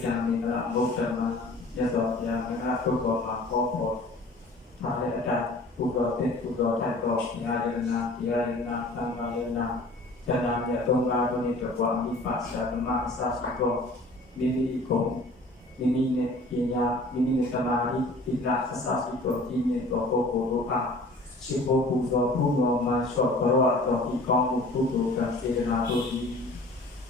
ချာမင်္ဂလာဘုဒ္ဓမမြတ်စွာဘုရားမင်္ဂလာပုဂ္ဂိုလ်မှာဟောဖို့ထားတဲ့အတိုင်းပူတော်တဲ့ပူတော်ထိုက်တော်ဘုရားရဏတရားရဏသံဃာရဏဇဏမြတ်သုံးပါးတို့နဲ့တကွာမိဖဆရာဓမ္မအစရှိတော်မိမိကိုမိမိနဲ့ပညာမိမိနဲ့သမာဓိသီလအစရှိတော်ကြီးမြတ်တော်ပုဂ္ဂိုလ်တို့အားရှိဖို့ပူတော်ဘုတော်မှာလျှော့တော်တော်ဒီကောင်းမှုကုသိုလ်ကစေတနာတို့ဒီเ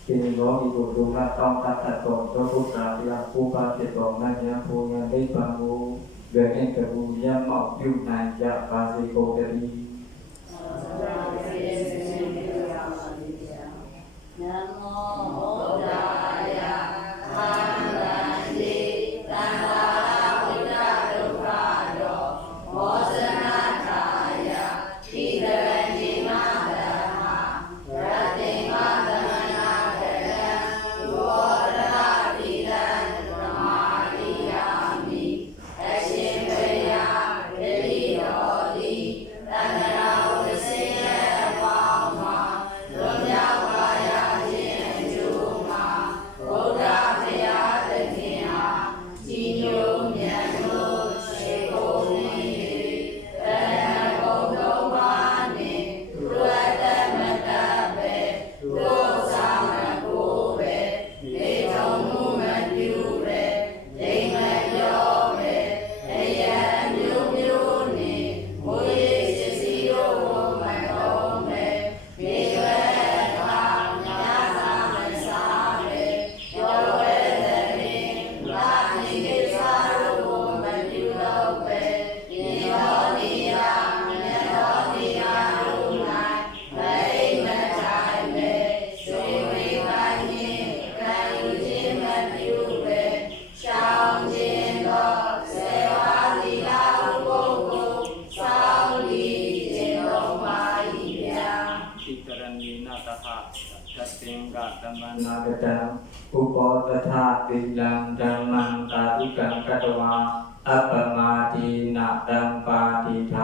ရှင်သောဤကိုဒုက္ခတောင်းတတ်သောသောဘုရားတရားကိုးပါးဖြစ်သောမဉ္ဇဉ်ပူဉ္ဇဉ်နိဗ္ဗာန်ကိုရဟန်းတကူမျက်မှောက်ပြုနိုင်ကြပါစေကုန်တည်း ตัตเตงกะตัมมนาเกตังอุปโตทาติลังธัมมังตาตุกังกัตวาอัปมาทีนาดัมปาติธา